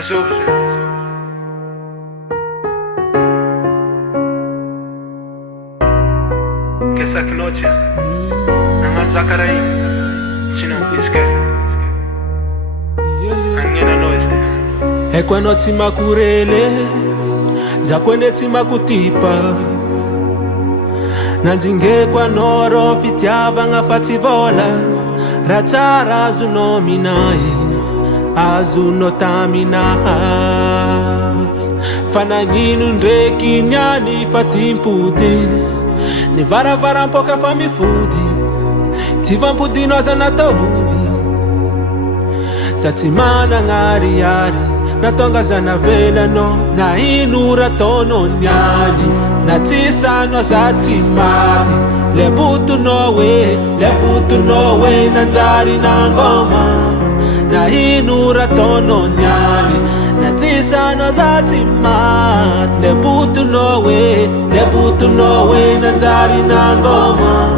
Ajouve-se. Que essa noite não há jacaraí, se não pisca. Angena noite. É quando te makurele, za quando te makutipa. Nanjinge kwa noro fitiava nga fativola. Ratara azu no minae, azu no taminas. Fanaginu ndreki nyani fatimpude. Ni vara mpoka fami fudi. Tivampudi noza na tohudi. Zatimana ngari yari. Natonga zana vela no. Na inura tono nyani. Natisa no zatimari. Lebutu no way. Nanzari na ngoma. Na inura tono nyani. Natisa no zatimari. Lebutu no way. Nanzari na ngoma.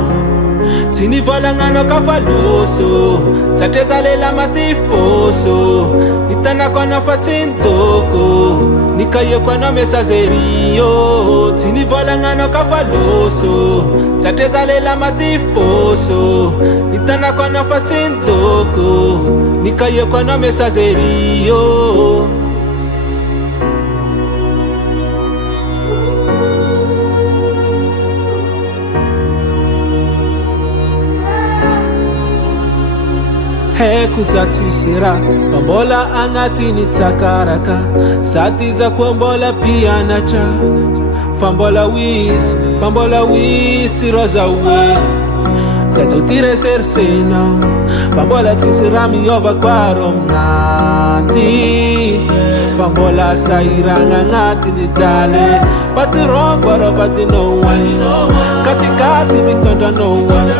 Tinivola ngano kafaloso. Zateza lela matifoso. Nitana kwa nafatintoko. Nikaye kwa na mesazerio. Tinivola ngano kafaloso. Zateza lela matifoso. Nitana kwa nafatintoko. Nikaye kwa na mesazerio. Heku zatisira, fambola angatini takaraka. Zatiza kwambola pia nacha. Fambola wisi roza we. Zazutire sersena. Fambola tisirami ova kwaro mnati. Fambola sairanga ngatini tale. Patiron kwaro pati no one. Katikati mitonda no one.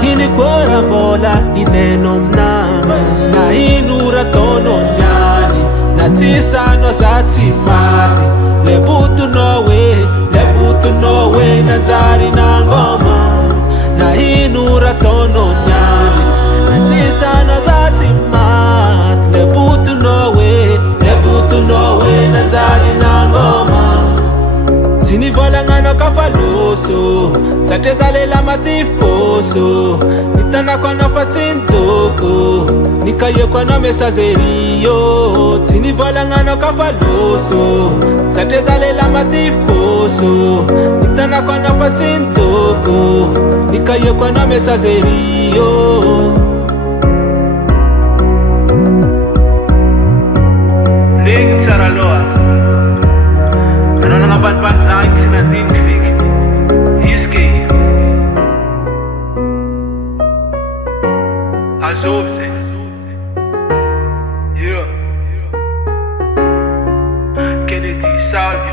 Hini kora bola ineno mnama. Na inura tono nyani. Na tisa no zati mati. Lebutu no way. Nanzari na ngoma. Na inura tono nyani. Na tisa no zati mati. Lebutu no way. Nanzari na ngoma. Tinivola ngano kafaloso. Zateza lela matifoso. Nitana kwa nafatintoko. Nikaye kwa na mesazerio. Tinivola ngano kafaloso. Zateza lela matifoso. Nitana kwa nafatintoko. Nikaye kwa na mesazerio. Ning Saraloa. Ano nga ban sa sinandin kvik. Iski. Ajouve-se. Yeah. Kennedy, salve.